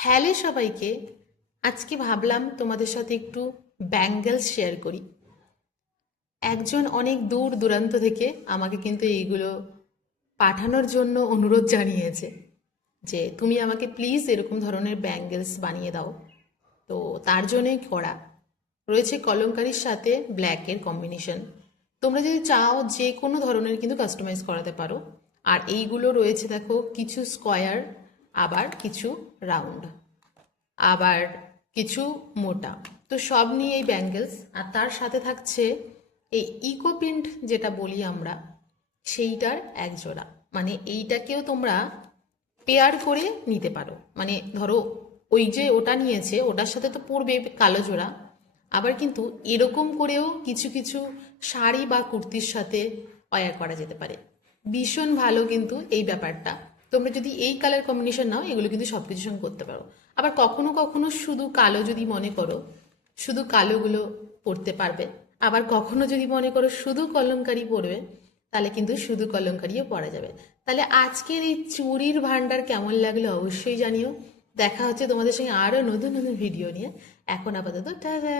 Hello সবাইকে। আজকে ভাবলাম তোমাদের সাথে একটু ব্যাঙ্গেলস শেয়ার করি। একজন অনেক দূর দূরান্ত থেকে আমাকে কিন্তু এইগুলো পাঠানোর জন্য অনুরোধ জানিয়েছে যে তুমি আমাকে প্লিজ এরকম ধরনের ব্যাঙ্গেলস বানিয়ে দাও। তো তার জন্যই করা রয়েছে কলমকারির সাথে ব্ল্যাকের কম্বিনেশন। তোমরা যদি চাও যে কোনো ধরনের কিন্তু কাস্টমাইজ করাতে পারো। আর এইগুলো রয়েছে দেখো, কিছু স্কোয়ার, আবার কিছু রাউন্ড, আবার কিছু মোটা। তো সব নিয়ে এই ব্যাঙ্গেলস, আর তার সাথে থাকছে এই ইকো প্রিন্ট যেটা বলি আমরা, সেইটার এক জোড়া। মানে এইটাকেও তোমরা পেয়ার করে নিতে পারো। মানে ধরো ওই যে ওটা নিয়েছে ওটার সাথে তো পরবে কালো জোড়া, আবার কিন্তু এরকম করেও কিছু কিছু শাড়ি বা কুর্তির সাথে ওয়্যার করা যেতে পারে। ভীষণ ভালো কিন্তু এই ব্যাপারটা। তোমরা যদি এই কালার কম্বিনেশন নাও, এগুলো কিন্তু সব কিছুর সঙ্গে করতে পারো। আবার কখনো কখনো শুধু কালো যদি মনে করো, শুধু কালোগুলো পরতে পারবে। আবার কখনো যদি মনে করো শুধু কলমকারি পরবে, তাহলে কিন্তু শুধু কলমকারিও পরা যাবে। তাহলে আজকের এই চুড়ির ভান্ডার কেমন লাগলো অবশ্যই জানিও। দেখা হচ্ছে তোমাদের সঙ্গে আরও নতুন নতুন ভিডিও নিয়ে। এখন আপাতত টাটা।